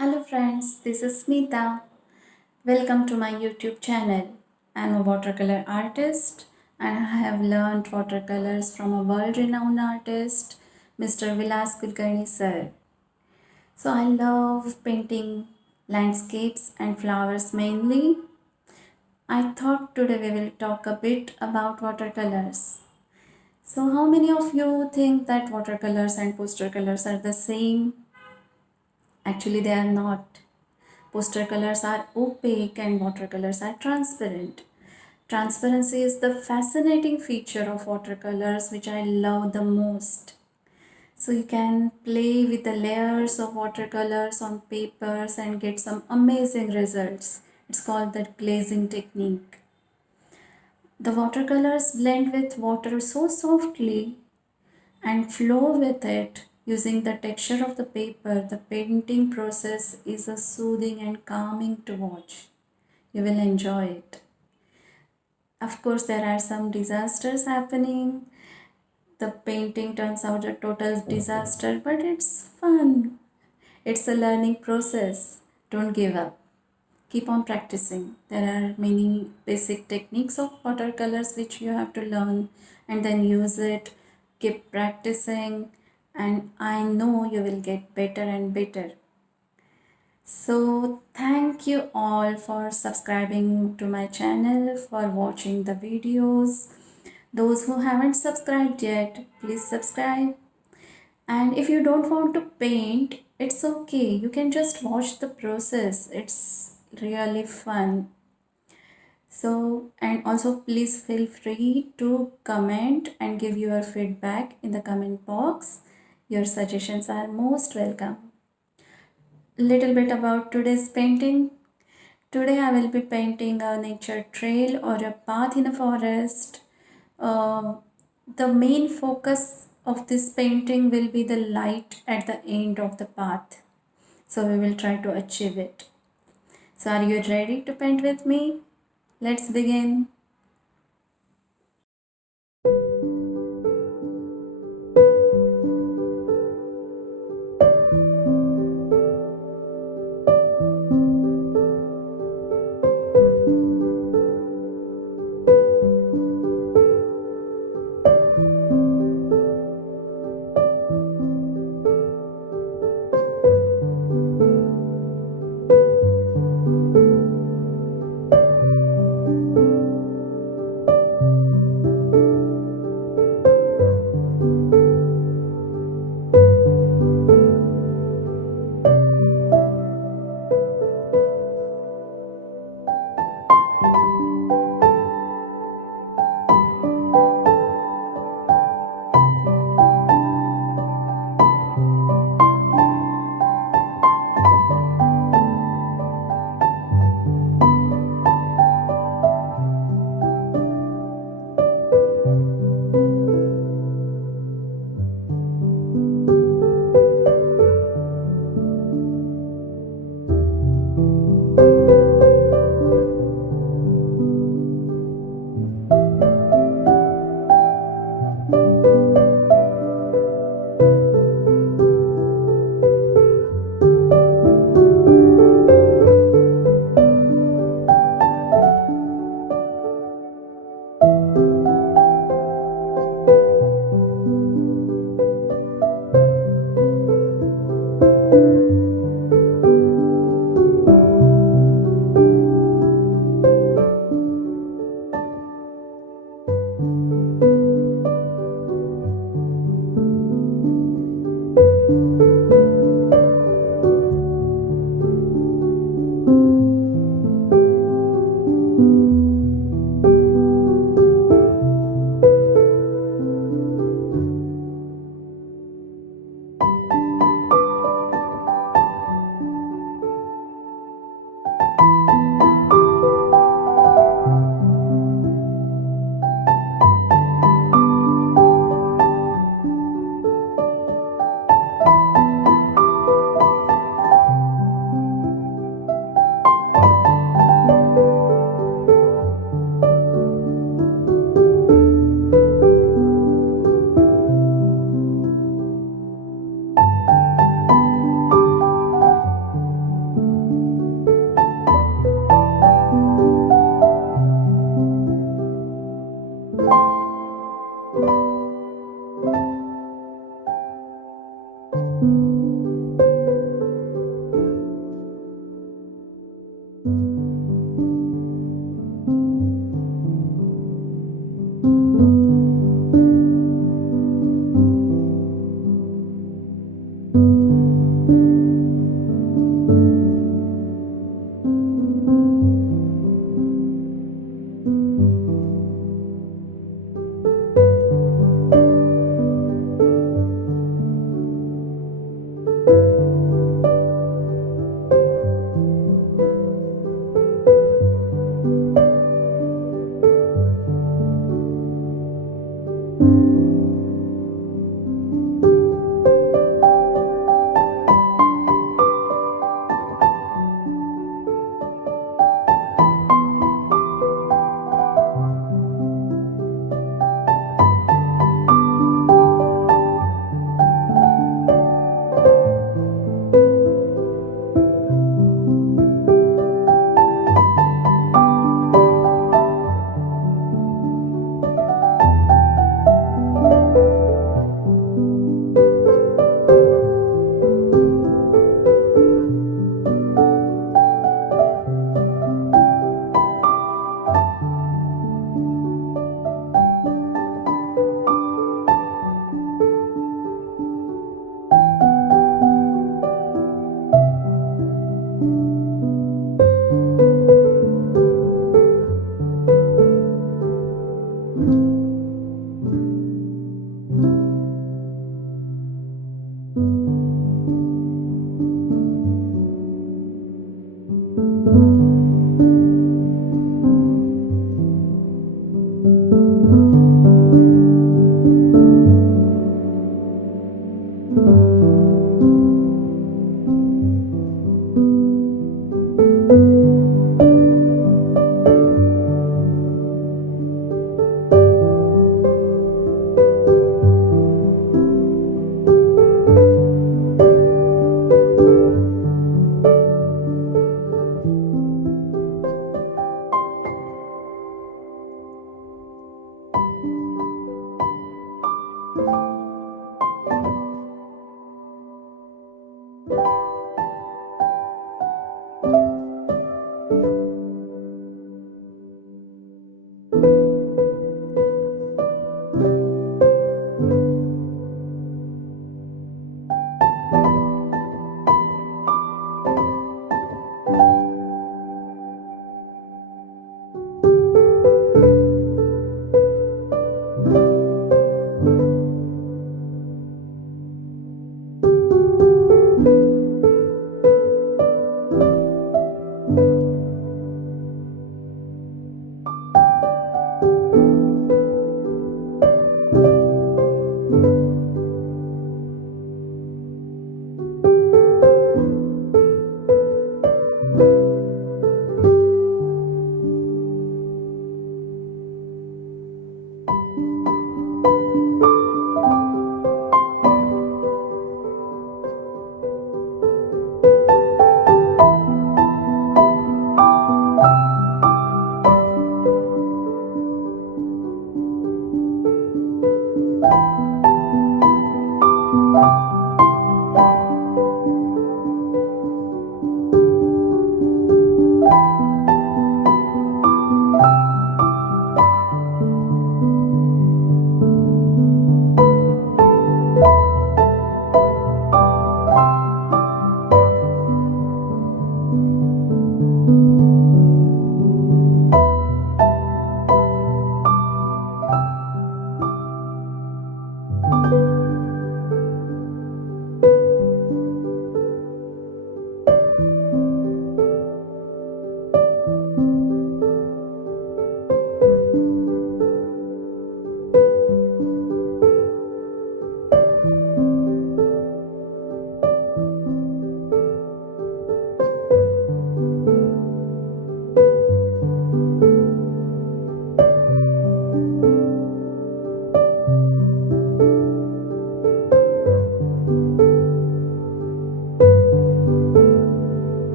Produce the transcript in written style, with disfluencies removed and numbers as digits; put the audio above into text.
Hello friends, this is Smita. Welcome to my YouTube channel. I'm a watercolor artist and I have learned watercolors from a world-renowned artist, Mr. Vilas Kulkarni sir. So I love painting landscapes and flowers mainly. I thought today we will talk a bit about watercolors. So how many of you think that watercolors and poster colors are the same? Actually, they are not. Poster colors are opaque and watercolors are transparent. Transparency is the fascinating feature of watercolors which I love the most. So you can play with the layers of watercolors on papers and get some amazing results. It's called the glazing technique. The watercolors blend with water so softly and flow with it using the texture of the paper. The painting process is a soothing and calming to watch. You will enjoy it. Of course, there are some disasters happening. The painting turns out a total disaster, but it's fun. It's a learning process. Don't give up. Keep on practicing. There are many basic techniques of watercolors which you have to learn and then use it. Keep practicing, and I know you will get better and better. So, thank you all for subscribing to my channel, for watching the videos. Those who haven't subscribed yet, please subscribe. And if you don't want to paint, it's okay. You can just watch the process. It's really fun. So, and also please feel free to comment and give your feedback in the comment box. Your suggestions are most welcome. Little bit about today's painting. Today I will be painting a nature trail or a path in a forest. Uh, the main focus of this painting will be the light at the end of the path. So we will try to achieve it. So are you ready to paint with me? Let's begin.